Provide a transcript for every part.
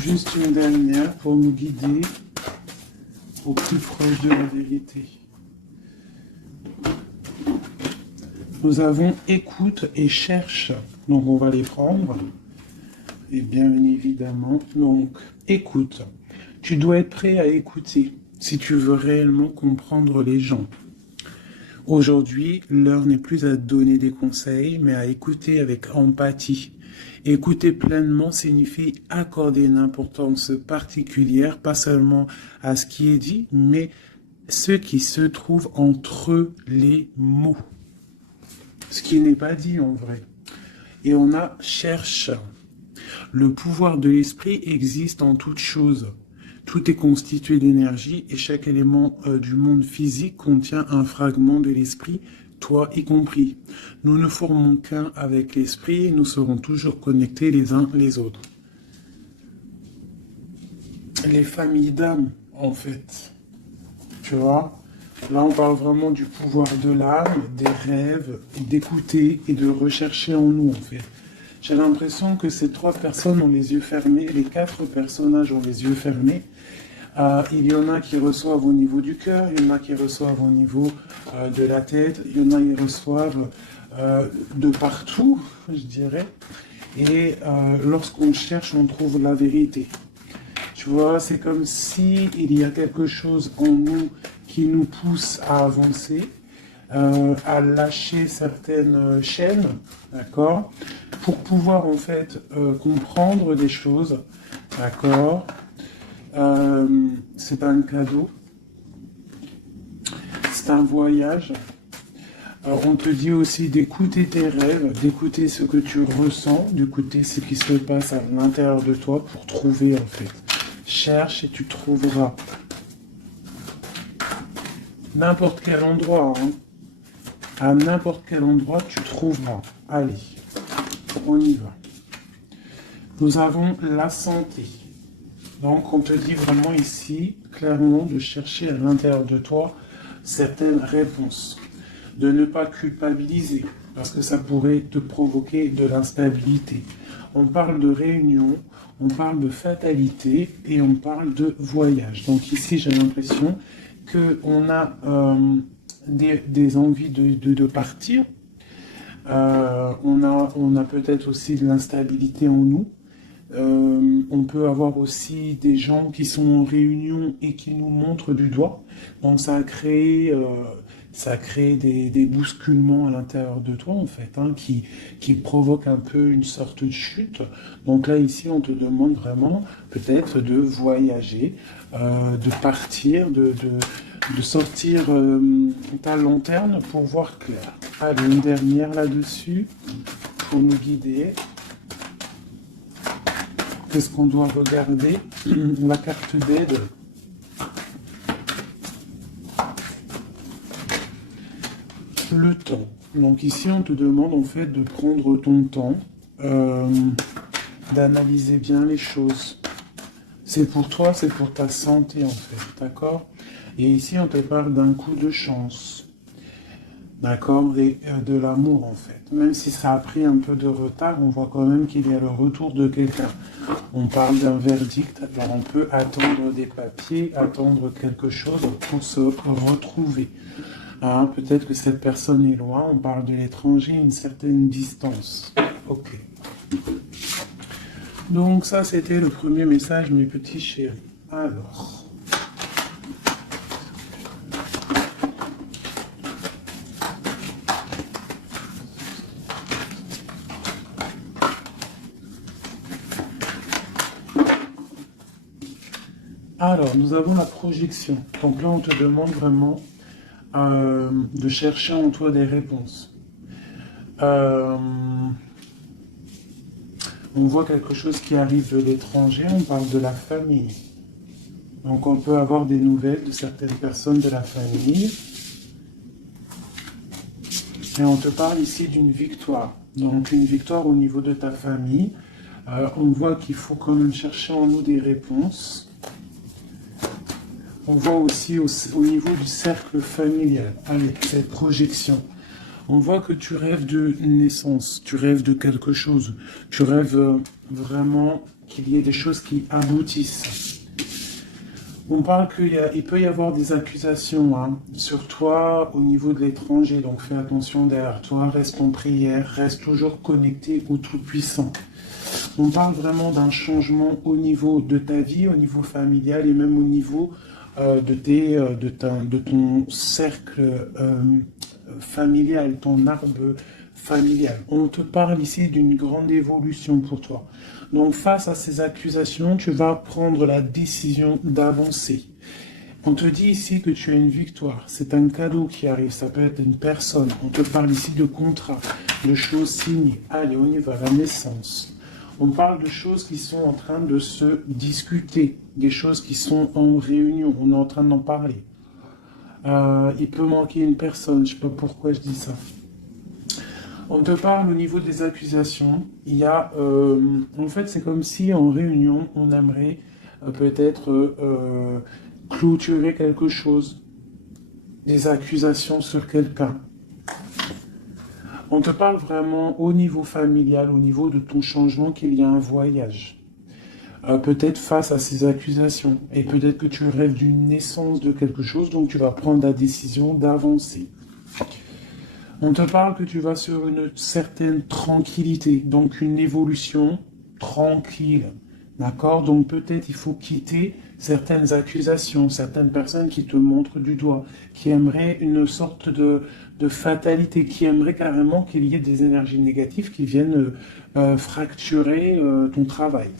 juste une dernière pour nous guider au plus proche de la vérité. Nous avons écoute et cherche. Donc on va les prendre. Et bien évidemment, donc écoute. Tu dois être prêt à écouter si tu veux réellement comprendre les gens. Aujourd'hui, l'heure n'est plus à donner des conseils, mais à écouter avec empathie. Écouter pleinement signifie accorder une importance particulière, pas seulement à ce qui est dit, mais ce qui se trouve entre les mots. Ce qui n'est pas dit en vrai. Et on a cherche. Le pouvoir de l'esprit existe en toute chose. Tout est constitué d'énergie et chaque élément du monde physique contient un fragment de l'esprit, toi y compris. Nous ne formons qu'un avec l'esprit et nous serons toujours connectés les uns les autres. Les familles d'âme, en fait. Tu vois ? Là, on parle vraiment du pouvoir de l'âme, des rêves, d'écouter et de rechercher en nous, en fait. J'ai l'impression que ces 3 personnes ont les yeux fermés, les 4 personnages ont les yeux fermés. Il y en a qui reçoivent au niveau du cœur, il y en a qui reçoivent au niveau de la tête, il y en a qui reçoivent de partout, je dirais. Et lorsqu'on cherche, on trouve la vérité. Tu vois, c'est comme si il y a quelque chose en nous qui nous pousse à avancer, à lâcher certaines chaînes, d'accord, pour pouvoir en fait comprendre des choses, d'accord. C'est un cadeau, c'est un voyage. On te dit aussi d'écouter tes rêves, d'écouter ce que tu ressens, d'écouter ce qui se passe à l'intérieur de toi pour trouver en fait. Cherche et tu trouveras. N'importe quel endroit, hein. À n'importe quel endroit tu trouveras. Allez, on y va. Nous avons la santé. Donc on te dit vraiment ici, clairement, de chercher à l'intérieur de toi certaines réponses. De ne pas culpabiliser, parce que ça pourrait te provoquer de l'instabilité. On parle de réunion, on parle de fatalité et on parle de voyage. Donc ici, j'ai l'impression qu'on a des envies de partir. On a peut-être aussi de l'instabilité en nous. On peut avoir aussi des gens qui sont en réunion et qui nous montrent du doigt. Donc ça a créé des bousculements à l'intérieur de toi en fait, hein, qui provoquent un peu une sorte de chute. Donc là ici on te demande vraiment peut-être de voyager, de partir, de sortir ta lanterne pour voir clair. Allez, une dernière là-dessus pour nous guider. Qu'est-ce qu'on doit regarder? La carte d'aide. Le temps. Donc ici, on te demande en fait de prendre ton temps, d'analyser bien les choses. C'est pour toi, c'est pour ta santé en fait, d'accord? Et ici, on te parle d'un coup de chance, d'accord? Et de l'amour en fait. Même si ça a pris un peu de retard, on voit quand même qu'il y a le retour de quelqu'un. On parle d'un verdict, alors on peut attendre des papiers, attendre quelque chose pour se retrouver. Hein, peut-être que cette personne est loin, on parle de l'étranger, une certaine distance. Ok. Donc ça, c'était le premier message, mes petits chéris. Alors, nous avons la projection. Donc là, on te demande vraiment de chercher en toi des réponses. On voit quelque chose qui arrive de l'étranger, on parle de la famille. Donc on peut avoir des nouvelles de certaines personnes de la famille. Et on te parle ici d'une victoire. Donc une victoire au niveau de ta famille. On voit qu'il faut quand même chercher en nous des réponses. On voit aussi au niveau du cercle familial, avec cette projection. On voit que tu rêves de naissance, tu rêves de quelque chose, tu rêves vraiment qu'il y ait des choses qui aboutissent. On parle qu'il peut y avoir des accusations sur toi au niveau de l'étranger, donc fais attention derrière toi, reste en prière, reste toujours connecté au Tout-Puissant. On parle vraiment d'un changement au niveau de ta vie, au niveau familial et même au niveau de ton cercle familial, ton arbre familial. On te parle ici d'une grande évolution pour toi. Donc face à ces accusations, tu vas prendre la décision d'avancer. On te dit ici que tu as une victoire. C'est un cadeau qui arrive. Ça peut être une personne. On te parle ici de contrat, de choses signées. Allez, on y va, la naissance. On parle de choses qui sont en train de se discuter, des choses qui sont en réunion. On est en train d'en parler. Il peut manquer une personne. Je ne sais pas pourquoi je dis ça. On te parle au niveau des accusations. Il y a, en fait, c'est comme si en réunion, on aimerait peut-être clôturer quelque chose, des accusations sur quelqu'un. On te parle vraiment au niveau familial, au niveau de ton changement, qu'il y a un voyage. Peut-être face à ces accusations. Et peut-être que tu rêves d'une naissance de quelque chose, donc tu vas prendre la décision d'avancer. On te parle que tu vas sur une certaine tranquillité, donc une évolution tranquille. D'accord? Donc peut-être il faut quitter certaines accusations, certaines personnes qui te montrent du doigt, qui aimeraient une sorte de fatalité, qui aimeraient carrément qu'il y ait des énergies négatives qui viennent fracturer ton travail.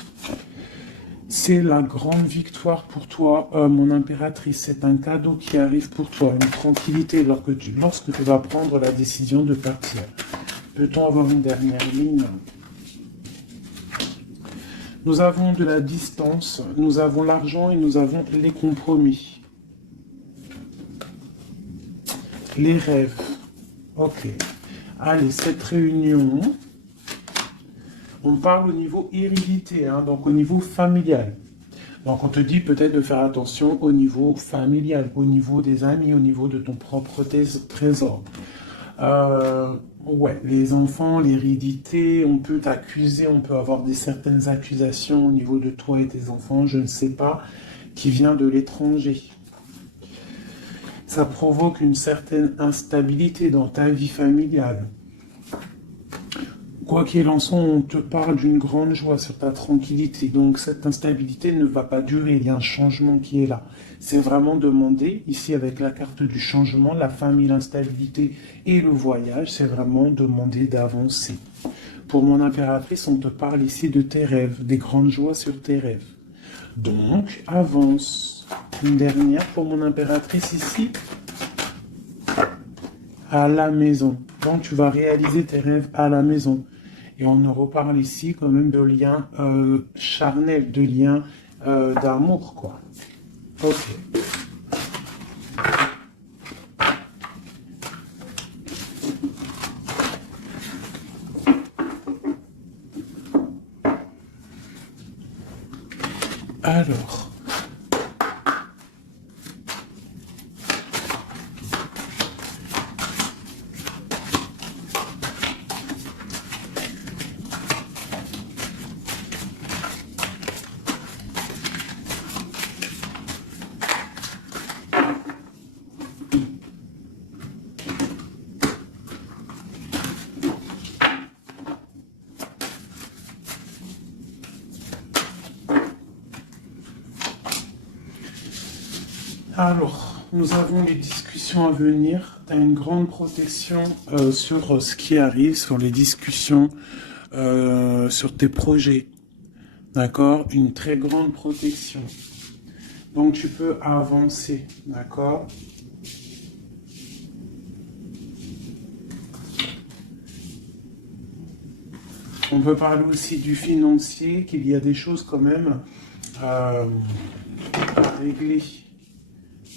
C'est la grande victoire pour toi, mon impératrice. C'est un cadeau qui arrive pour toi, une tranquillité lorsque tu vas prendre la décision de partir. Peut-on avoir une dernière ligne? Nous avons de la distance, nous avons l'argent et nous avons les compromis. Les rêves. Ok. Allez, cette réunion... On parle au niveau hérédité, donc au niveau familial. Donc on te dit peut-être de faire attention au niveau familial, au niveau des amis, au niveau de ton propre trésor. Ouais, les enfants, l'hérédité, on peut t'accuser, on peut avoir certaines accusations au niveau de toi et tes enfants, je ne sais pas, qui vient de l'étranger. Ça provoque une certaine instabilité dans ta vie familiale. Quoi qu'il en soit, on te parle d'une grande joie sur ta tranquillité. Donc cette instabilité ne va pas durer, il y a un changement qui est là. C'est vraiment demander, ici avec la carte du changement, la famille, l'instabilité et le voyage, c'est vraiment demander d'avancer. Pour mon impératrice, on te parle ici de tes rêves, des grandes joies sur tes rêves. Donc, avance. Une dernière pour mon impératrice ici. À la maison. Donc tu vas réaliser tes rêves à la maison. Et on nous reparle ici quand même de liens charnels, de liens d'amour, quoi. Ok. Alors... Alors, nous avons les discussions à venir. Tu as une grande protection sur ce qui arrive, sur les discussions, sur tes projets. D'accord? Une très grande protection. Donc, tu peux avancer. D'accord? On peut parler aussi du financier, qu'il y a des choses quand même à régler.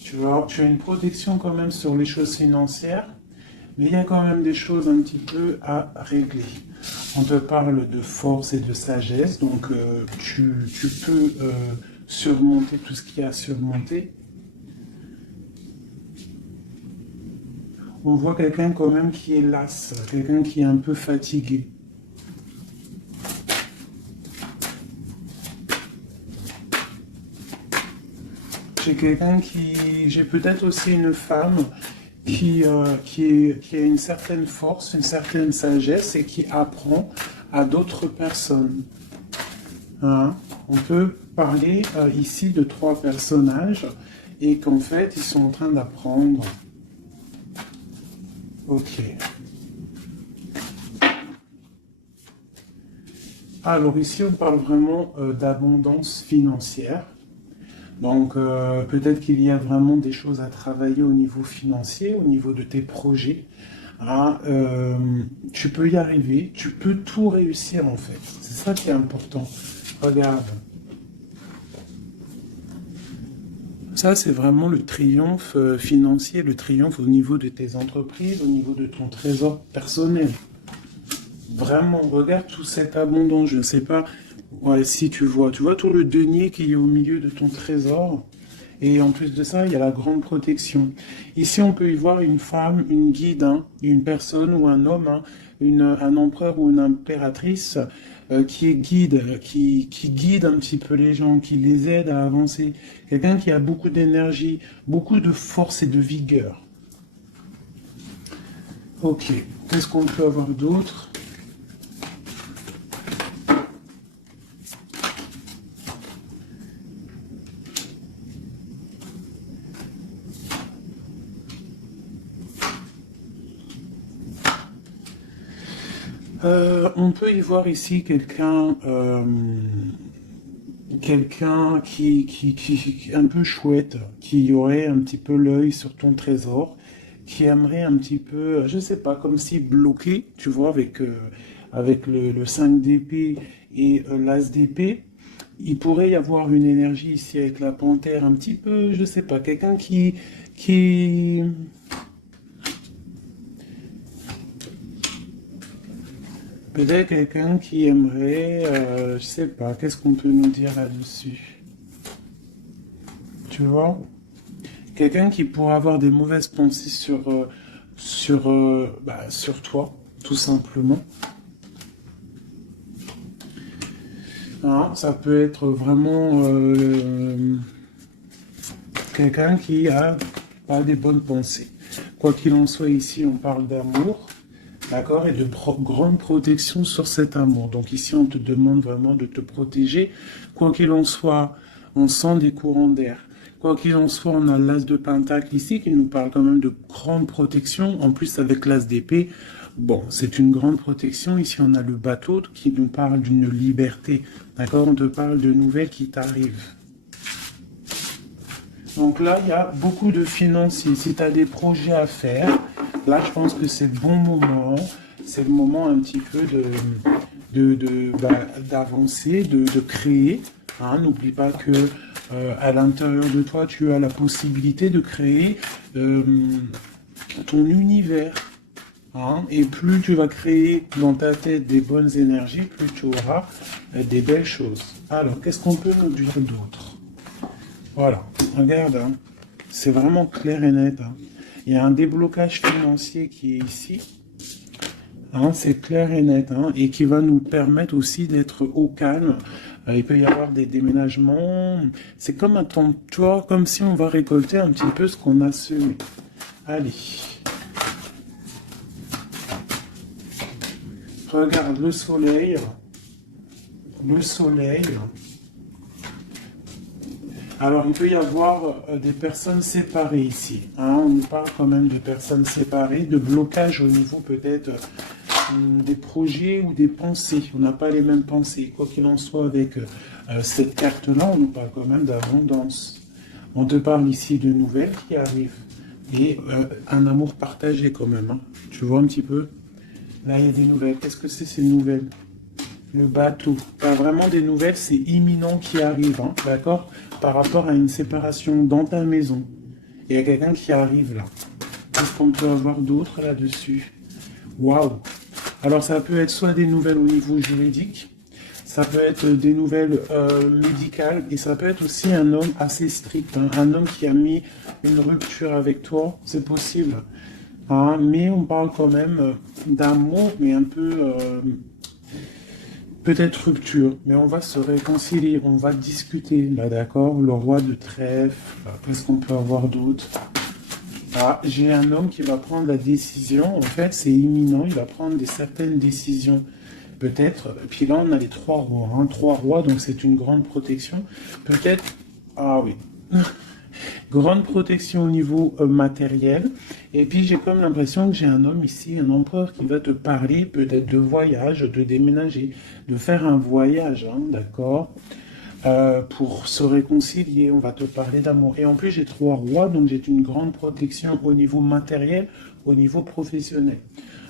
Tu as une protection quand même sur les choses financières, mais il y a quand même des choses un petit peu à régler. On te parle de force et de sagesse, donc tu peux surmonter tout ce qu'il y a à surmonter. On voit quelqu'un quand même qui est las, quelqu'un qui est un peu fatigué. J'ai quelqu'un qui... J'ai peut-être aussi une femme qui a une certaine force, une certaine sagesse et qui apprend à d'autres personnes. Hein? On peut parler ici de 3 personnages et qu'en fait, ils sont en train d'apprendre. Ok. Alors ici, on parle vraiment d'abondance financière. Donc peut-être qu'il y a vraiment des choses à travailler au niveau financier, au niveau de tes projets. Ah, tu peux y arriver, tu peux tout réussir en fait. C'est ça qui est important. Regarde. Ça, c'est vraiment le triomphe financier, le triomphe au niveau de tes entreprises, au niveau de ton trésor personnel. Vraiment, regarde toute cette abondance. Je ne sais pas si tu vois tout le denier qui est au milieu de ton trésor. Et en plus de ça, il y a la grande protection. Ici, on peut y voir une femme, une guide, hein, une personne ou un homme, hein, un empereur ou une impératrice qui est guide, qui guide un petit peu les gens, qui les aide à avancer. Quelqu'un qui a beaucoup d'énergie, beaucoup de force et de vigueur. Ok, qu'est-ce qu'on peut avoir d'autre ? On peut y voir ici quelqu'un qui un peu chouette, qui aurait un petit peu l'œil sur ton trésor, qui aimerait un petit peu, je sais pas, comme si bloqué, tu vois, avec le 5 d'épée et l'as d'épée. Il pourrait y avoir une énergie ici avec la panthère, un petit peu, je sais pas, quelqu'un qui peut-être quelqu'un qui aimerait, je sais pas, qu'est-ce qu'on peut nous dire là-dessus? Tu vois? Quelqu'un qui pourrait avoir des mauvaises pensées sur toi, tout simplement. Hein, ça peut être vraiment quelqu'un qui a pas des bonnes pensées. Quoi qu'il en soit, ici, on parle d'amour. D'accord, et de grande protection sur cet amour. Donc ici, on te demande vraiment de te protéger. Quoi qu'il en soit, on sent des courants d'air. Quoi qu'il en soit, on a l'as de pentacle ici qui nous parle quand même de grande protection. En plus, avec l'as d'épée, bon, c'est une grande protection. Ici, on a le bateau qui nous parle d'une liberté. D'accord, on te parle de nouvelles qui t'arrivent. Donc là, il y a beaucoup de financiers. Si tu as des projets à faire, là, je pense que c'est le bon moment. C'est le moment un petit peu d'avancer, de créer. Hein. N'oublie pas que à l'intérieur de toi, tu as la possibilité de créer ton univers. Hein. Et plus tu vas créer dans ta tête des bonnes énergies, plus tu auras des belles choses. Alors, qu'est-ce qu'on peut nous dire d'autre ? Voilà, regarde, hein. C'est vraiment clair et net. Hein. Il y a un déblocage financier qui est ici. Hein, c'est clair et net. Hein, et qui va nous permettre aussi d'être au calme. Il peut y avoir des déménagements. C'est comme un temps, tu vois, comme si on va récolter un petit peu ce qu'on a semé. Allez. Regarde le soleil. Le soleil. Alors, il peut y avoir des personnes séparées ici. Hein, on nous parle quand même de personnes séparées, de blocage au niveau peut-être des projets ou des pensées. On n'a pas les mêmes pensées. Quoi qu'il en soit, avec cette carte-là, on nous parle quand même d'abondance. On te parle ici de nouvelles qui arrivent. Et un amour partagé quand même. Hein. Tu vois un petit peu? Là, il y a des nouvelles. Qu'est-ce que c'est ces nouvelles? Le bateau. Pas vraiment des nouvelles, c'est imminent qui arrive, hein, d'accord? Par rapport à une séparation dans ta maison. Il y a quelqu'un qui arrive là. Qu'est-ce qu'on peut avoir d'autre là-dessus? Waouh! Alors ça peut être soit des nouvelles au niveau juridique, ça peut être des nouvelles médicales, et ça peut être aussi un homme assez strict, hein, un homme qui a mis une rupture avec toi, c'est possible. hein, mais on parle quand même d'amour, mais un peu peut-être rupture, mais on va se réconcilier, on va discuter, là d'accord, le roi de trèfle, qu'est-ce qu'on peut avoir d'autre? Ah, j'ai un homme qui va prendre la décision, en fait c'est imminent, il va prendre certaines décisions, peut-être, puis là on a les trois rois, hein, trois rois, donc c'est une grande protection, peut-être, ah oui, grande protection au niveau matériel. Et puis j'ai comme l'impression que j'ai un homme ici, un empereur qui va te parler peut-être de voyage, de déménager, de faire un voyage, hein, d'accord. Pour se réconcilier, on va te parler d'amour. Et en plus j'ai trois rois, donc j'ai une grande protection au niveau matériel, au niveau professionnel.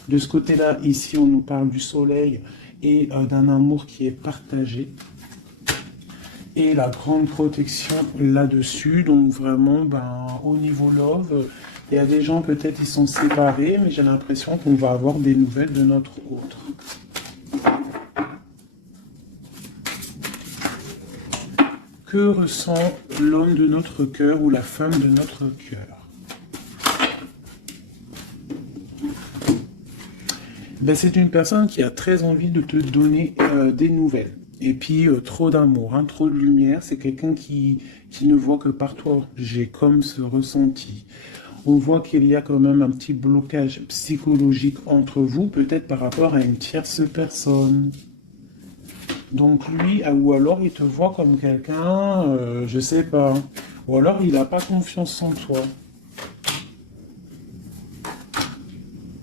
De ce côté-là, ici on nous parle du soleil et d'un amour qui est partagé et la grande protection là-dessus. Donc vraiment, ben, au niveau love, il y a des gens peut-être ils sont séparés, mais j'ai l'impression qu'on va avoir des nouvelles de notre autre. Que ressent l'homme de notre cœur ou la femme de notre cœur? Ben, c'est une personne qui a très envie de te donner des nouvelles. Et puis, trop d'amour, hein, trop de lumière. C'est quelqu'un qui ne voit que par toi. J'ai comme ce ressenti. On voit qu'il y a quand même un petit blocage psychologique entre vous, peut-être par rapport à une tierce personne. Donc lui, ou alors il te voit comme quelqu'un, je sais pas. Ou alors il n'a pas confiance en toi.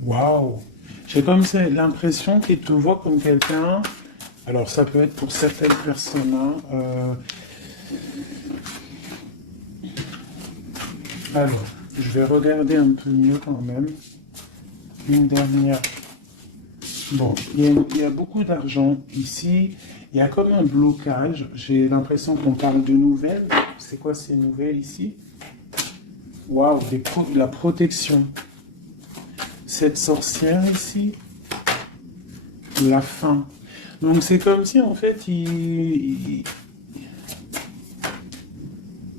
Waouh! J'ai comme ça l'impression qu'il te voit comme quelqu'un. Alors ça peut être pour certaines personnes. Hein, alors, je vais regarder un peu mieux quand même. Une dernière. Bon, il y a beaucoup d'argent ici. Il y a comme un blocage. J'ai l'impression qu'on parle de nouvelles. C'est quoi ces nouvelles ici? Waouh, la protection. Cette sorcière ici, la fin. Donc c'est comme si en fait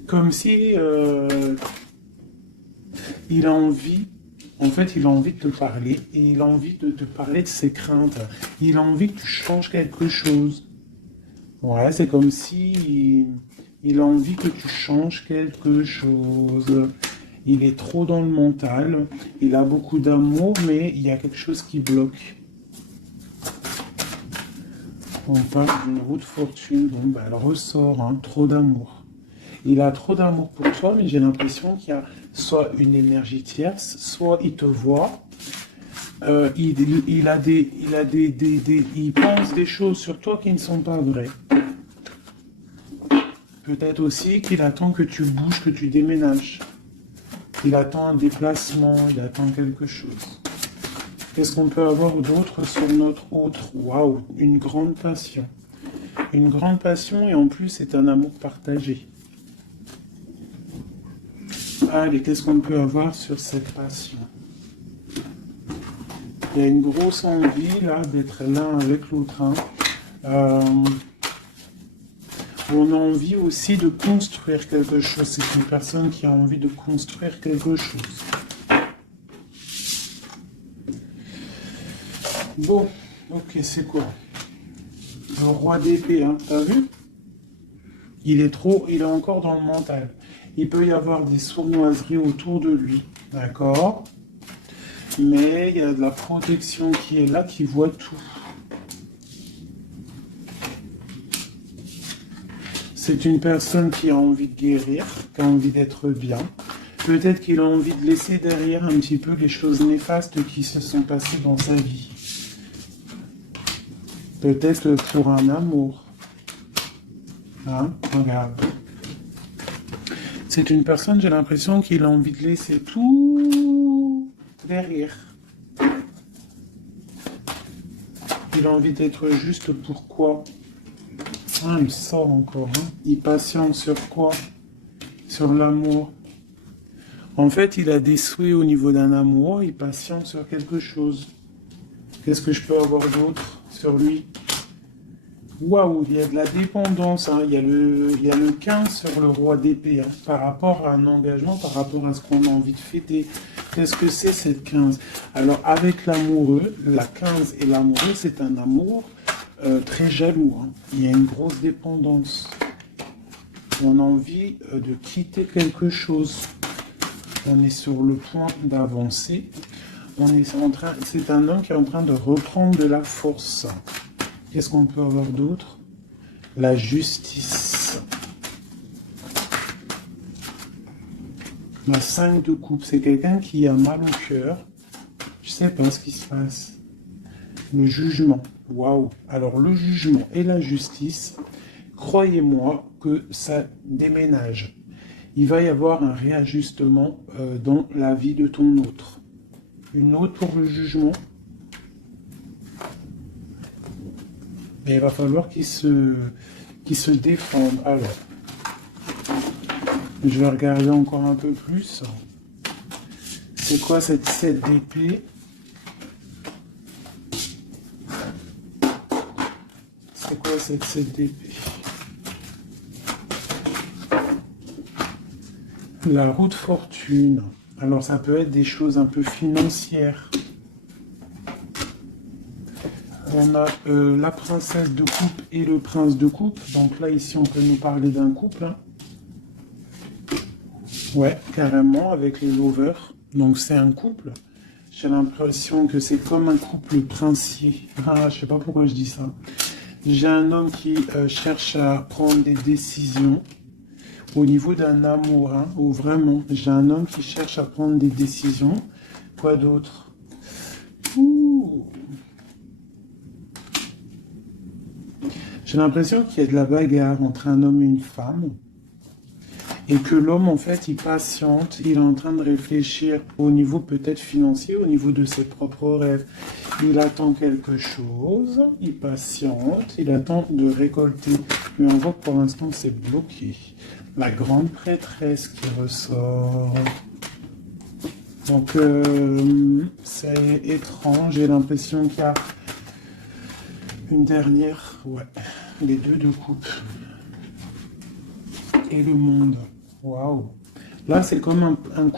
comme si il a envie, en fait il a envie de te parler et il a envie de te parler de ses craintes. Il a envie que tu changes quelque chose. Ouais, c'est comme si il a envie que tu changes quelque chose. Il est trop dans le mental. Il a beaucoup d'amour, mais il y a quelque chose qui bloque. On parle d'une roue de fortune. Bon, ben, elle ressort, hein, trop d'amour. Il a trop d'amour pour toi, mais j'ai l'impression qu'il y a soit une énergie tierce, soit il te voit. Il pense des choses sur toi qui ne sont pas vraies. Peut-être aussi qu'il attend que tu bouges, que tu déménages. Il attend un déplacement, il attend quelque chose. Qu'est-ce qu'on peut avoir d'autre sur notre autre? Waouh, une grande passion. Une grande passion et en plus c'est un amour partagé. Allez, qu'est-ce qu'on peut avoir sur cette passion? Il y a une grosse envie là d'être l'un avec l'autre. Hein. On a envie aussi de construire quelque chose. C'est une personne qui a envie de construire quelque chose. Bon, ok, c'est quoi? Le roi d'épée, hein, t'as vu? Il est encore dans le mental. Il peut y avoir des sournoiseries autour de lui, d'accord? Mais il y a de la protection qui est là, qui voit tout. C'est une personne qui a envie de guérir, qui a envie d'être bien. Peut-être qu'il a envie de laisser derrière un petit peu les choses néfastes qui se sont passées dans sa vie. Peut-être pour un amour. Hein? Regarde. C'est une personne, j'ai l'impression qu'il a envie de laisser tout derrière. Il a envie d'être juste pour quoi? Ah, il sort encore. Hein? Il patiente sur quoi? Sur l'amour. En fait, il a des souhaits au niveau d'un amour, il patiente sur quelque chose. Qu'est-ce que je peux avoir d'autre sur lui? Waouh, il y a de la dépendance, hein. Il y a le 15 sur le roi d'épée, hein, par rapport à un engagement, par rapport à ce qu'on a envie de fêter. Qu'est-ce que c'est cette 15? Alors, avec l'amoureux, la 15 et l'amoureux, c'est un amour très jaloux. Hein. Il y a une grosse dépendance. On a envie de quitter quelque chose. On est sur le point d'avancer. C'est un homme qui est en train de reprendre de la force. Qu'est-ce qu'on peut avoir d'autre? La justice. La 5 de coupe, c'est quelqu'un qui a mal au cœur. Je sais pas ce qui se passe. Le jugement. Waouh. Alors le jugement et la justice, croyez-moi que ça déménage. Il va y avoir un réajustement dans la vie de ton autre. Une autre pour le jugement. Et il va falloir qu'il se défende. Alors, je vais regarder encore un peu plus. C'est quoi cette 7 d'épée? C'est quoi cette 7 d'épée? La roue de fortune. Alors, ça peut être des choses un peu financières. On a la princesse de coupe et le prince de coupe. Donc là, ici, on peut nous parler d'un couple. Hein. Ouais, carrément, avec les lovers. Donc, c'est un couple. J'ai l'impression que c'est comme un couple princier. Ah, je sais pas pourquoi je dis ça. J'ai un homme qui cherche à prendre des décisions au niveau d'un amour. Hein, ou vraiment, j'ai un homme qui cherche à prendre des décisions. Quoi d'autre? Ouh. J'ai l'impression qu'il y a de la bagarre entre un homme et une femme. Et que l'homme, en fait, il patiente, il est en train de réfléchir au niveau peut-être financier, au niveau de ses propres rêves. Il attend quelque chose, il patiente, il attend de récolter. Mais on voit que pour l'instant, c'est bloqué. La grande prêtresse qui ressort. Donc, c'est étrange. J'ai l'impression qu'il y a une dernière. Ouais, les deux de coupe. Et le monde. Waouh. Là, c'est comme un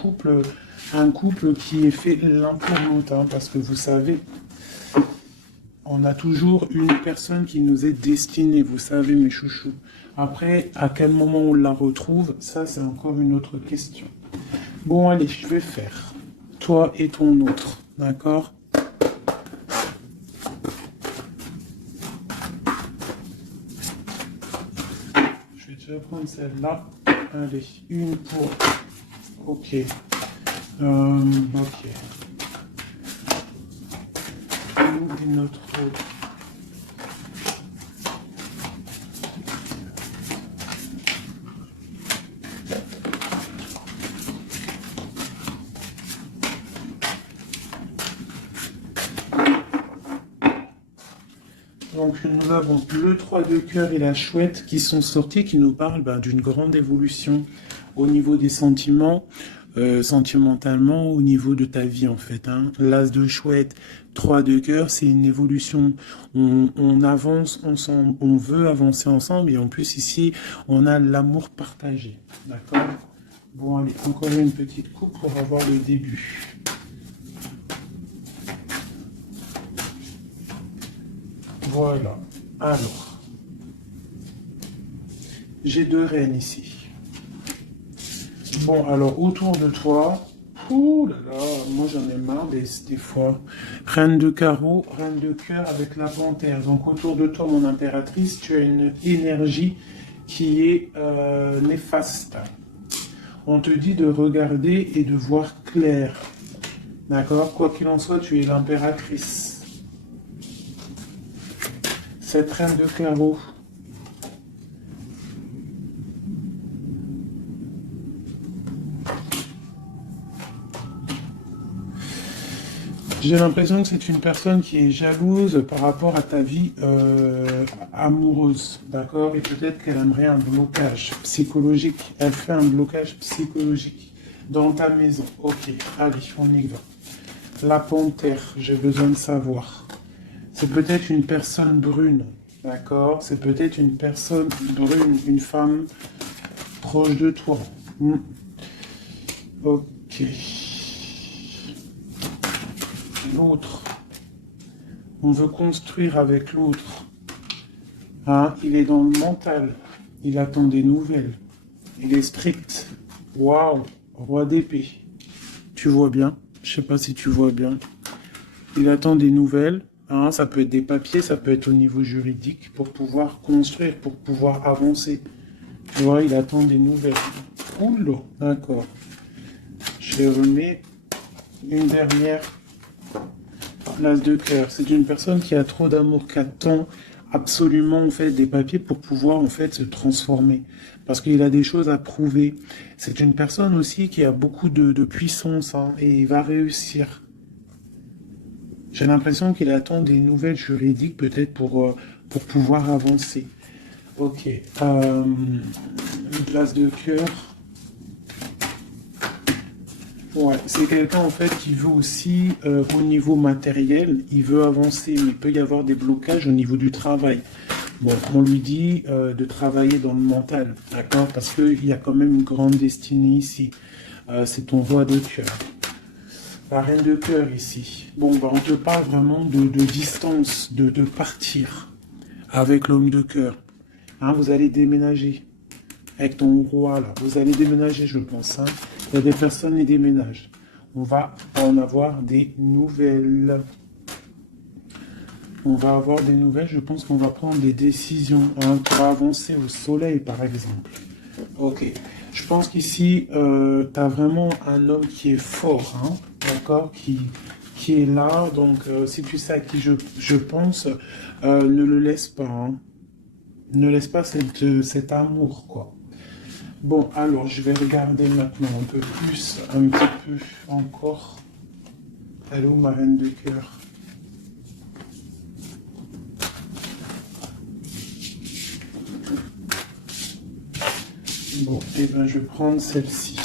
couple qui est fait l'un pour l'autre, hein, parce que vous savez, on a toujours une personne qui nous est destinée, vous savez, mes chouchous. Après, à quel moment on la retrouve, ça, c'est encore une autre question. Bon, allez, je vais faire toi et ton autre, d'accord? Je vais prendre celle-là. Allez, une pour... Ok. Ok. Et notre autre. Donc nous avons le 3 de cœur et la chouette qui sont sortis, qui nous parlent d'une grande évolution au niveau des sentiments, sentimentalement, au niveau de ta vie en fait. Hein. L'as de chouette, 3 de cœur, c'est une évolution. On avance ensemble, on veut avancer ensemble et en plus ici, on a l'amour partagé. D'accord? Bon, allez, encore une petite coupe pour avoir le début. Voilà. Alors, j'ai 2 reines ici. Bon, alors, autour de toi, ouh là là, moi j'en ai marre des fois. Reine de carreau, reine de cœur avec la panthère. Donc, autour de toi, mon impératrice, tu as une énergie qui est néfaste. On te dit de regarder et de voir clair. D'accord? Quoi qu'il en soit, tu es l'impératrice. Cette reine de carreau. J'ai l'impression que c'est une personne qui est jalouse par rapport à ta vie amoureuse, d'accord? Et peut-être qu'elle aimerait un blocage psychologique. Elle fait un blocage psychologique dans ta maison. Ok, allez, on y va. La panthère, j'ai besoin de savoir. C'est peut-être une personne brune, d'accord? C'est peut-être une personne brune, une femme proche de toi. Ok. l'autre. On veut construire avec l'autre. Hein? Il est dans le mental. Il attend des nouvelles. Il est strict. Waouh, roi d'épée. Tu vois bien? Je sais pas si tu vois bien. Il attend des nouvelles. Hein? Ça peut être des papiers, ça peut être au niveau juridique pour pouvoir construire, pour pouvoir avancer. Tu vois, il attend des nouvelles. Oula, d'accord. Je remets une dernière place de cœur. C'est une personne qui a trop d'amour, qui attend absolument en fait des papiers pour pouvoir en fait se transformer. Parce qu'il a des choses à prouver. C'est une personne aussi qui a beaucoup de puissance hein, et il va réussir. J'ai l'impression qu'il attend des nouvelles juridiques peut-être pour pouvoir avancer. Ok. Une place de cœur. Ouais, c'est quelqu'un en fait qui veut aussi au niveau matériel, il veut avancer, mais il peut y avoir des blocages au niveau du travail. Bon, on lui dit de travailler dans le mental, d'accord? Parce qu'il y a quand même une grande destinée ici. C'est ton roi de cœur. La reine de cœur ici. Bon, bah, on te parle vraiment de distance, de partir avec l'homme de cœur. Hein, vous allez déménager avec ton roi là. Vous allez déménager, je pense. Hein. Il y a des personnes qui déménagent. On va en avoir des nouvelles. On va avoir des nouvelles. Je pense qu'on va prendre des décisions hein, pour avancer au soleil, par exemple. Ok. Je pense qu'ici, tu as vraiment un homme qui est fort, hein, d'accord, qui est là. Donc, si tu sais à qui je pense, ne le laisse pas. Hein. Ne laisse pas cet amour, quoi. Bon, alors, je vais regarder maintenant un peu plus, un petit peu encore. Elle est où, ma reine de cœur? Bon, et ben, je vais prendre celle-ci.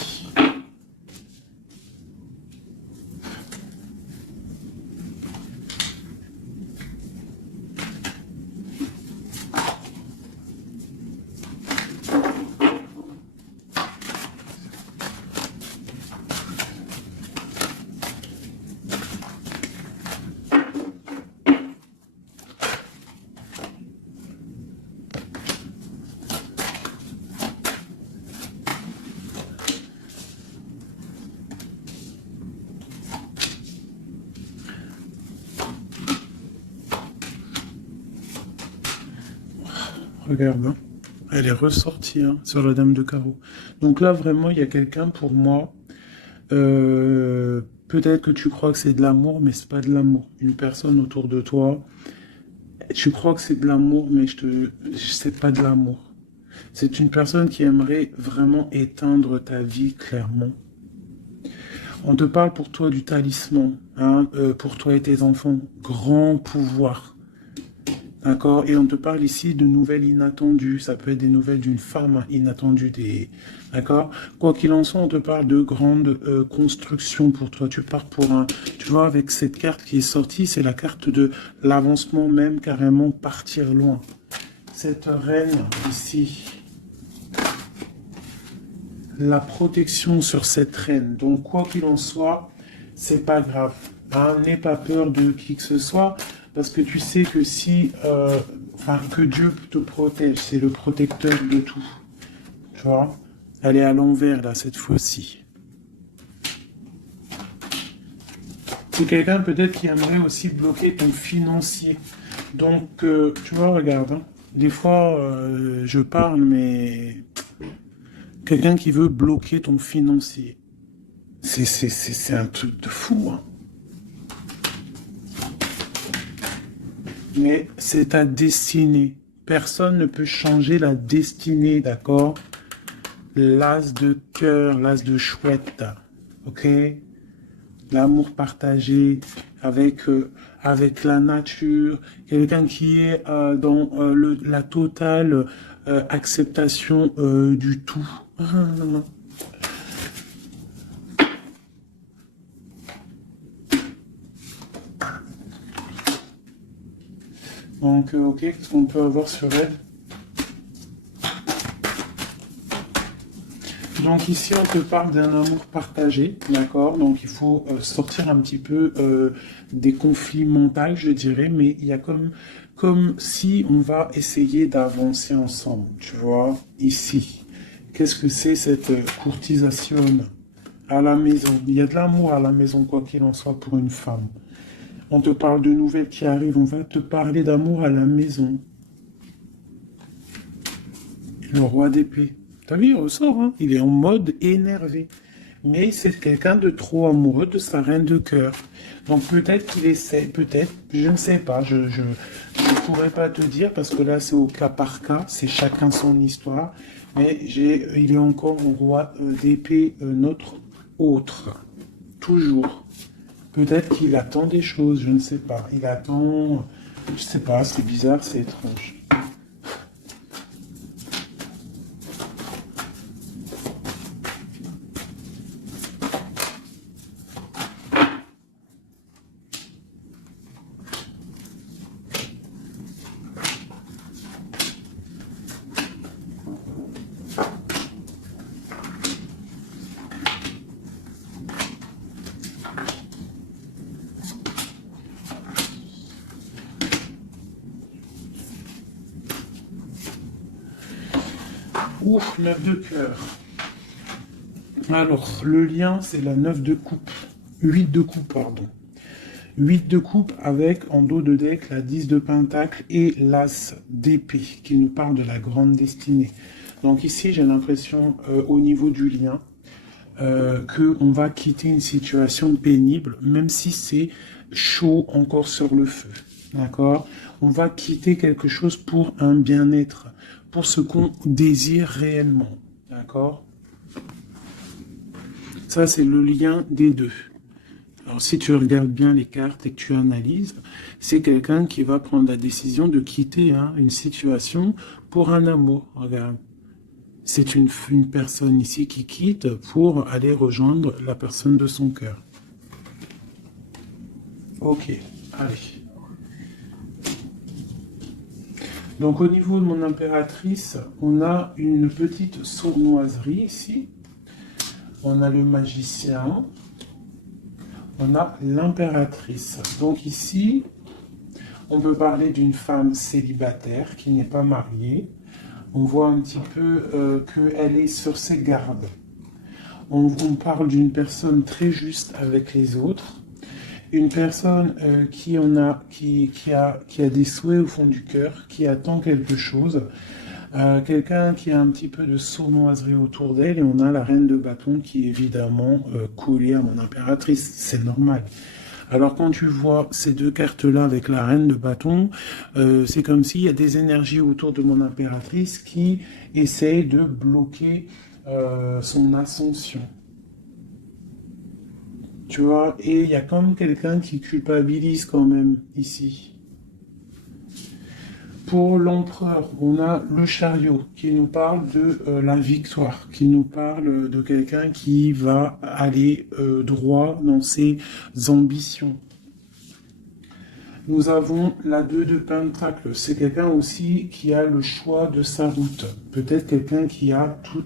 Regarde, hein. Elle est ressortie hein, sur la dame de carreau. Donc là, vraiment, il y a quelqu'un pour moi. Peut-être que tu crois que c'est de l'amour, mais c'est pas de l'amour. Une personne autour de toi, tu crois que c'est de l'amour, mais c'est pas de l'amour. C'est une personne qui aimerait vraiment éteindre ta vie, clairement. On te parle pour toi du talisman, hein, pour toi et tes enfants. Grand pouvoir. D'accord? Et on te parle ici de nouvelles inattendues. Ça peut être des nouvelles d'une femme inattendue. D'accord? Quoi qu'il en soit, on te parle de grandes constructions pour toi. Tu pars pour un... Tu vois, avec cette carte qui est sortie, c'est la carte de l'avancement même, carrément partir loin. Cette reine ici, la protection sur cette reine. Donc, quoi qu'il en soit, c'est pas grave. Hein, n'aie pas peur de qui que ce soit. Parce que tu sais que si, que Dieu te protège, c'est le protecteur de tout. Tu vois? Elle est à l'envers, là, cette fois-ci. C'est quelqu'un peut-être qui aimerait aussi bloquer ton financier. Donc, tu vois, regarde, hein, des fois, je parle, mais quelqu'un qui veut bloquer ton financier. C'est un truc de fou, hein. Mais c'est ta destinée. Personne ne peut changer la destinée, d'accord? L'as de cœur, l'as de chouette, ok? L'amour partagé avec la nature. Quelqu'un qui est dans la totale acceptation du tout. Donc, ok, qu'est-ce qu'on peut avoir sur elle? Donc ici, on te parle d'un amour partagé, d'accord? Donc il faut sortir un petit peu des conflits mentaux, je dirais, mais il y a comme si on va essayer d'avancer ensemble, tu vois, ici. Qu'est-ce que c'est cette courtisation à la maison? Il y a de l'amour à la maison, quoi qu'il en soit, pour une femme. On te parle de nouvelles qui arrivent, on va te parler d'amour à la maison. Le roi d'épée. T'as vu, il ressort, hein? Il est en mode énervé. Mais c'est quelqu'un de trop amoureux de sa reine de cœur. Donc peut-être qu'il essaie, peut-être, je ne sais pas, je ne pourrais pas te dire parce que là c'est au cas par cas, c'est chacun son histoire. Mais il est encore au roi d'épée, notre autre, toujours. Peut-être qu'il attend des choses, je ne sais pas. Il attend, je sais pas, c'est bizarre, c'est étrange. Ouf, 9 de cœur. Alors, le lien, c'est la 9 de coupe. 8 de coupe, pardon. 8 de coupe avec, en dos de deck, la 10 de pentacle et l'as d'épée, qui nous parle de la grande destinée. Donc ici, j'ai l'impression, au niveau du lien, qu'on va quitter une situation pénible, même si c'est chaud encore sur le feu. D'accord? On va quitter quelque chose pour un bien-être, pour ce qu'on désire réellement. D'accord? Ça, c'est le lien des deux. Alors, si tu regardes bien les cartes et que tu analyses, c'est quelqu'un qui va prendre la décision de quitter une situation pour un amour. Regarde. C'est une personne ici qui quitte pour aller rejoindre la personne de son cœur. Ok, allez. Donc au niveau de mon impératrice, on a une petite sournoiserie ici. On a le magicien. On a l'impératrice. Donc ici, on peut parler d'une femme célibataire qui n'est pas mariée. On voit un petit peu qu'elle est sur ses gardes. On parle d'une personne très juste avec les autres. Une personne qui a des souhaits au fond du cœur, qui attend quelque chose. Quelqu'un qui a un petit peu de sournoiserie autour d'elle. Et on a la reine de bâton qui est évidemment collée à mon impératrice. C'est normal. Alors quand tu vois ces deux cartes-là avec la reine de bâton, c'est comme s'il y a des énergies autour de mon impératrice qui essayent de bloquer son ascension. Tu vois, et il y a comme quelqu'un qui culpabilise quand même ici. Pour l'empereur, on a le chariot qui nous parle de la victoire, qui nous parle de quelqu'un qui va aller droit dans ses ambitions. Nous avons la 2 de pentacle, c'est quelqu'un aussi qui a le choix de sa route. Peut-être quelqu'un qui a tout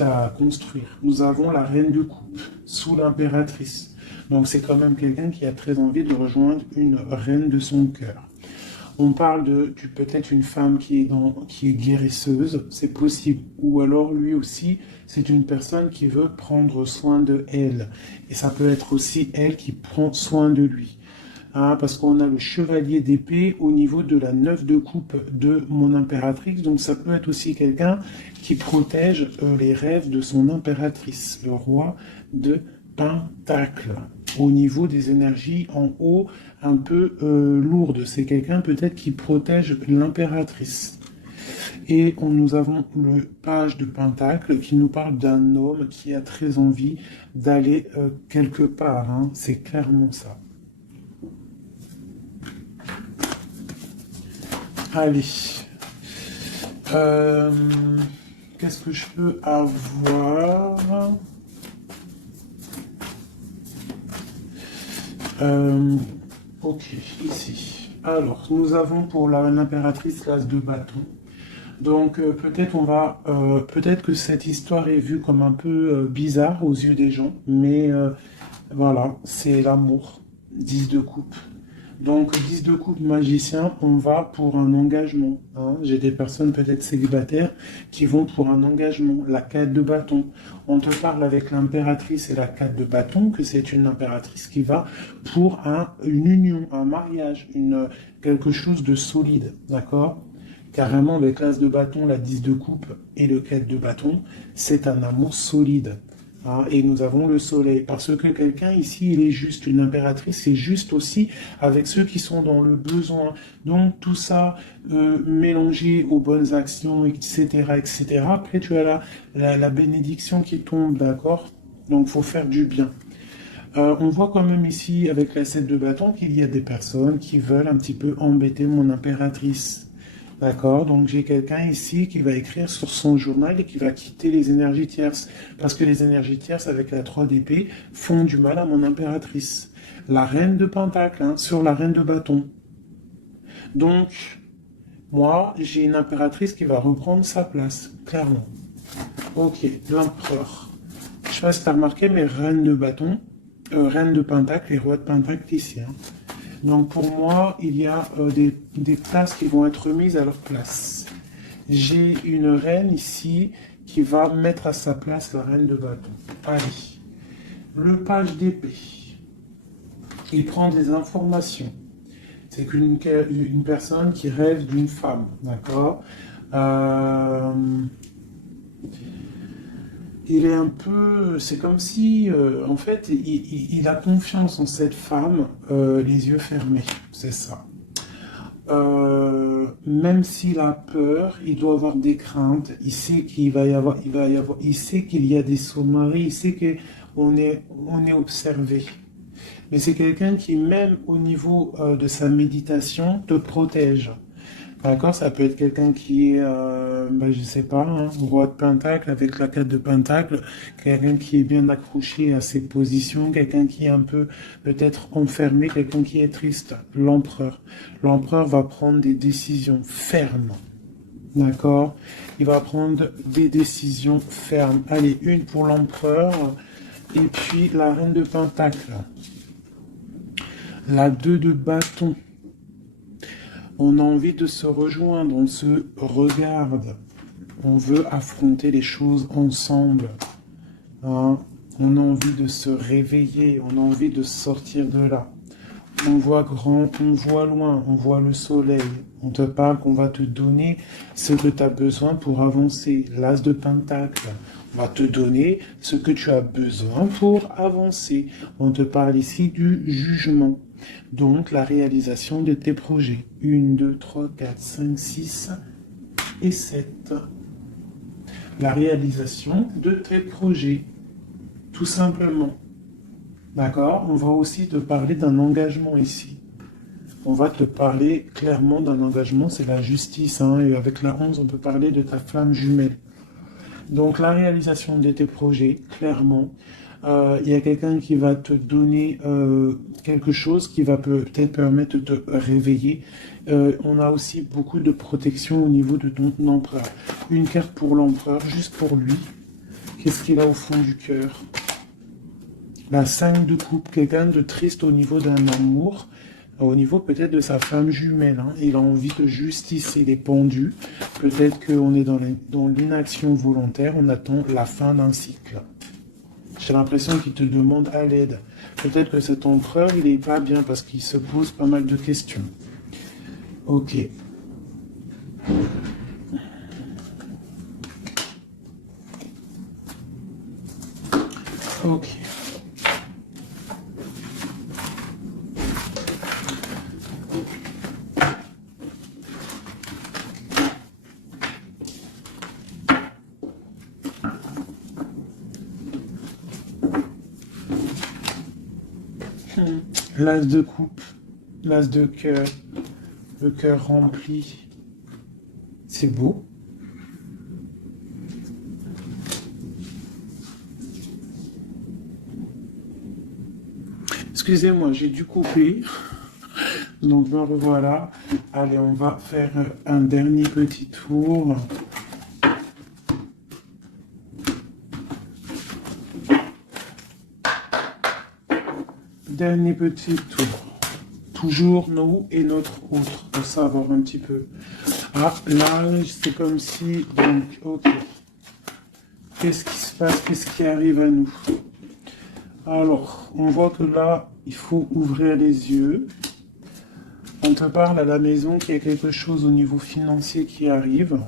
à construire. Nous avons la reine de coupe, sous l'impératrice. Donc c'est quand même quelqu'un qui a très envie de rejoindre une reine de son cœur. On parle de peut-être une femme qui est guérisseuse, c'est possible. Ou alors lui aussi, c'est une personne qui veut prendre soin de elle. Et ça peut être aussi elle qui prend soin de lui. Parce qu'on a le chevalier d'épée au niveau de la 9 de coupe de mon impératrice. Donc ça peut être aussi quelqu'un qui protège les rêves de son impératrice, le roi de pentacle. Au niveau des énergies en haut, un peu lourdes. C'est quelqu'un peut-être qui protège l'impératrice. Et nous avons le page de pentacle qui nous parle d'un homme qui a très envie d'aller quelque part. C'est clairement ça. Allez. Qu'est-ce que je peux avoir? Ok, ici. Alors, nous avons pour l'impératrice l'as de bâton. Donc peut-être que cette histoire est vue comme un peu bizarre aux yeux des gens, mais voilà, c'est l'amour. 10 de coupe. Donc 10 de coupe magicien, on va pour un engagement, hein. J'ai des personnes peut-être célibataires qui vont pour un engagement. La 4 de bâton. On te parle avec l'impératrice et la 4 de bâton que c'est une impératrice qui va pour une union, un mariage, quelque chose de solide, d'accord? Carrément, avec l'as de bâton, la 10 de coupe et le 4 de bâton, c'est un amour solide. Hein, et nous avons le soleil. Parce que quelqu'un ici, il est juste. Une impératrice, c'est juste aussi avec ceux qui sont dans le besoin. Donc tout ça, mélangé aux bonnes actions, etc., etc. Après, tu as la bénédiction qui tombe, d'accord? Donc, il faut faire du bien. On voit quand même ici, avec la 7 de bâton, qu'il y a des personnes qui veulent un petit peu embêter mon impératrice. D'accord, donc j'ai quelqu'un ici qui va écrire sur son journal et qui va quitter les énergies tierces. Parce que les énergies tierces, avec la 3 d'épée, font du mal à mon impératrice. La reine de pentacle, hein, sur la reine de bâton. Donc, moi, j'ai une impératrice qui va reprendre sa place, clairement. Ok, l'empereur. Je sais pas si tu as remarqué, mais reine de bâton, reine de pentacle et roi de pentacle ici. Hein. Donc pour moi, il y a des places qui vont être remises à leur place. J'ai une reine ici qui va mettre à sa place la reine de bâton. Allez, le page d'épée. Il prend des informations. C'est une personne qui rêve d'une femme, d'accord? Il est un peu, c'est comme si, en fait, il a confiance en cette femme, les yeux fermés, c'est ça. Même s'il a peur, il doit avoir des craintes. Il sait il sait qu'il y a des sous-marins, il sait on est observé. Mais c'est quelqu'un qui, même au niveau de sa méditation, te protège. D'accord, ça peut être quelqu'un qui est, je sais pas, hein, roi de pentacle avec la 4 de pentacle, quelqu'un qui est bien accroché à ses positions, quelqu'un qui est un peu peut-être enfermé, quelqu'un qui est triste. L'empereur. L'empereur va prendre des décisions fermes. D'accord, il va prendre des décisions fermes. Allez, une pour l'empereur, et puis la reine de pentacle. La 2 de bâton. On a envie de se rejoindre, on se regarde. On veut affronter les choses ensemble. Hein? On a envie de se réveiller, on a envie de sortir de là. On voit grand, on voit loin, on voit le soleil. On te parle qu'on va te donner ce que tu as besoin pour avancer. L'as de pentacle. On va te donner ce que tu as besoin pour avancer. On te parle ici du jugement. Donc, la réalisation de tes projets. 1, 2, 3, 4, 5, 6 et 7. La réalisation de tes projets. Tout simplement. D'accord? On va aussi te parler d'un engagement ici. On va te parler clairement d'un engagement, c'est la justice. Hein, et avec la 11, on peut parler de ta flamme jumelle. Donc, la réalisation de tes projets, clairement. Il y a quelqu'un qui va te donner quelque chose qui va peut-être permettre de te réveiller. On a aussi beaucoup de protection au niveau de ton empereur. Une carte pour l'empereur, juste pour lui. Qu'est-ce qu'il a au fond du cœur? La 5 de coupe, quelqu'un de triste au niveau d'un amour, au niveau peut-être de sa femme jumelle. Hein. Il a envie de justice, il est pendu. Peut-être qu'on est dans l'inaction volontaire, on attend la fin d'un cycle. J'ai l'impression qu'il te demande à l'aide. Peut-être que cet empereur, il n'est pas bien parce qu'il se pose pas mal de questions. Ok. Ok. L'as de coupe, l'as de cœur, le cœur rempli. C'est beau. Excusez-moi, j'ai dû couper. Donc me revoilà. Allez, on va faire un dernier petit tour. Dernier petit tour. Toujours nous et notre autre, pour savoir un petit peu. Ah, là, c'est comme si... Donc, ok. Qu'est-ce qui se passe? Qu'est-ce qui arrive à nous? Alors, on voit que là, il faut ouvrir les yeux. On te parle à la maison qu'il y a quelque chose au niveau financier qui arrive.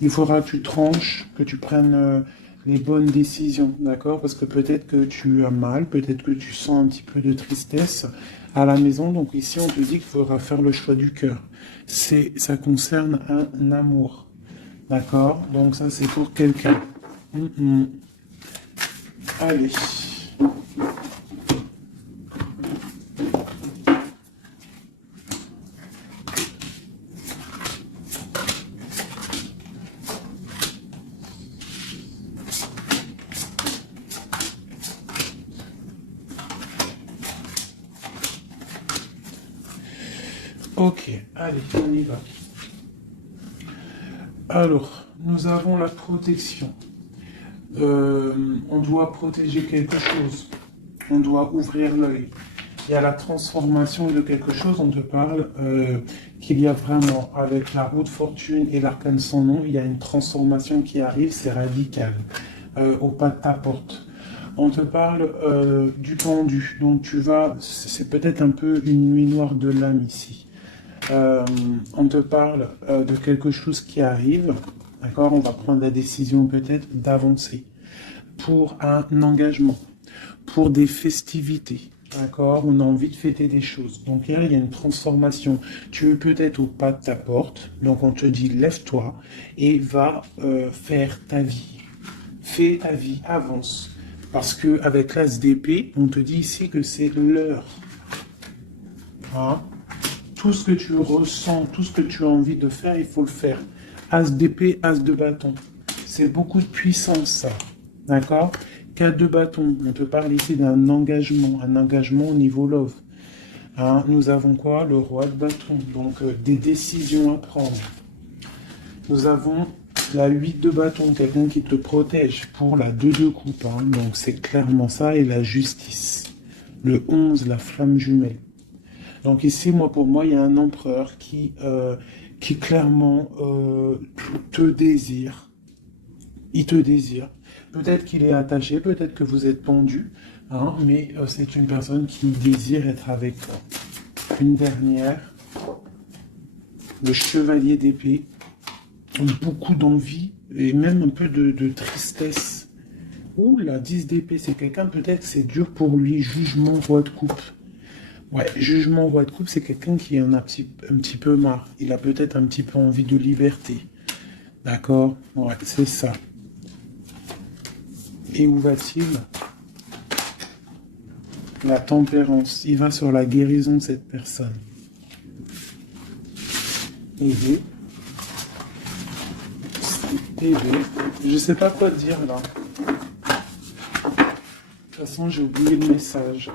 Il faudra que tu tranches, que tu prennes les bonnes décisions, d'accord? Parce que peut-être que tu as mal, peut-être que tu sens un petit peu de tristesse à la maison. Donc ici, on te dit qu'il faudra faire le choix du cœur. Ça concerne un amour, d'accord? Donc ça, c'est pour quelqu'un. Allez. Ok, allez, on y va. Alors, nous avons la protection. On doit protéger quelque chose. On doit ouvrir l'œil. Il y a la transformation de quelque chose. On te parle qu'il y a vraiment, avec la haute fortune et l'arcane sans nom, il y a une transformation qui arrive, c'est radical, au pas de ta porte. On te parle du pendu. Donc tu vas, c'est peut-être un peu une nuit noire de l'âme ici. On te parle de quelque chose qui arrive, d'accord? On va prendre la décision peut-être d'avancer pour un engagement, pour des festivités, d'accord? On a envie de fêter des choses. Donc là, il y a une transformation. Tu es peut-être au pas de ta porte, donc on te dit lève-toi et va faire ta vie. Fais ta vie, avance. Parce que avec l'as d'épée, on te dit ici que c'est l'heure. Hein? Tout ce que tu ressens, tout ce que tu as envie de faire, il faut le faire. As d'épée, as de bâton. C'est beaucoup de puissance, ça. D'accord? 4 de bâton. On te parle ici d'un engagement. Un engagement au niveau love. Hein? Nous avons quoi? Le roi de bâton. Donc, des décisions à prendre. Nous avons la 8 de bâton. Quelqu'un qui te protège pour la 2 de coupe. Hein? Donc, c'est clairement ça. Et la justice. Le 11, la flamme jumelle. Donc ici, pour moi, il y a un empereur qui clairement te désire. Il te désire. Peut-être qu'il est attaché, peut-être que vous êtes pendu, hein, mais c'est une personne qui désire être avec toi. Une dernière, le chevalier d'épée. Beaucoup d'envie et même un peu de tristesse. Ouh, la 10 d'épée, c'est quelqu'un, peut-être c'est dur pour lui, jugement, roi de coupe. Ouais, jugement roi de coupe, c'est quelqu'un qui en a un petit peu marre. Il a peut-être un petit peu envie de liberté. D'accord? Ouais, c'est ça. Et où va-t-il? La tempérance. Il va sur la guérison de cette personne. Aider. Aider. Je sais pas quoi dire là. De toute façon, j'ai oublié le message.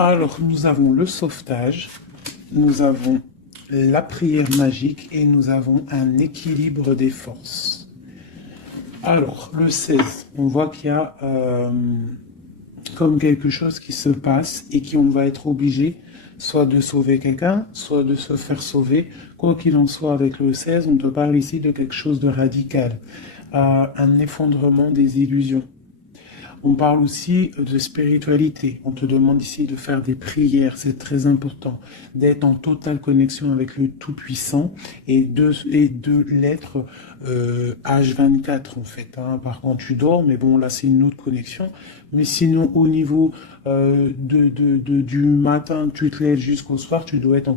Alors, nous avons le sauvetage, nous avons la prière magique et nous avons un équilibre des forces. Alors, le 16, on voit qu'il y a comme quelque chose qui se passe et qu'on va être obligé soit de sauver quelqu'un, soit de se faire sauver. Quoi qu'il en soit, avec le 16, on te parle ici de quelque chose de radical, un effondrement des illusions. On parle aussi de spiritualité. On te demande ici de faire des prières, c'est très important, d'être en totale connexion avec le Tout-Puissant et de l'être H24 en fait. Hein. Par contre, tu dors, mais bon, là c'est une autre connexion. Mais sinon, au niveau du matin, tu te lèves jusqu'au soir, tu dois être en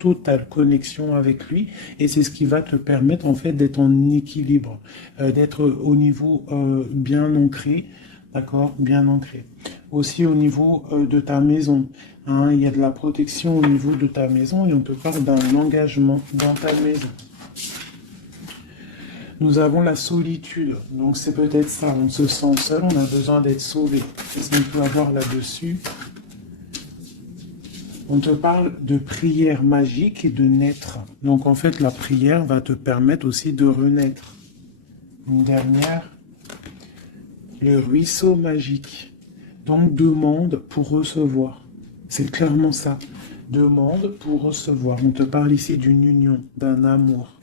totale connexion avec lui. Et c'est ce qui va te permettre en fait d'être en équilibre, d'être au niveau bien ancré. D'accord, bien ancré. aussi au niveau de ta maison. Hein, il y a de la protection au niveau de ta maison et on te parle d'un engagement dans ta maison. Nous avons la solitude, donc c'est peut-être ça, on se sent seul, on a besoin d'être sauvé. Qu'est-ce qu'on peut avoir là-dessus? On te parle de prière magique et de naître. Donc en fait, la prière va te permettre aussi de renaître. Une dernière, le ruisseau magique. Donc demande pour recevoir. C'est clairement ça. Demande pour recevoir. On te parle ici d'une union, d'un amour.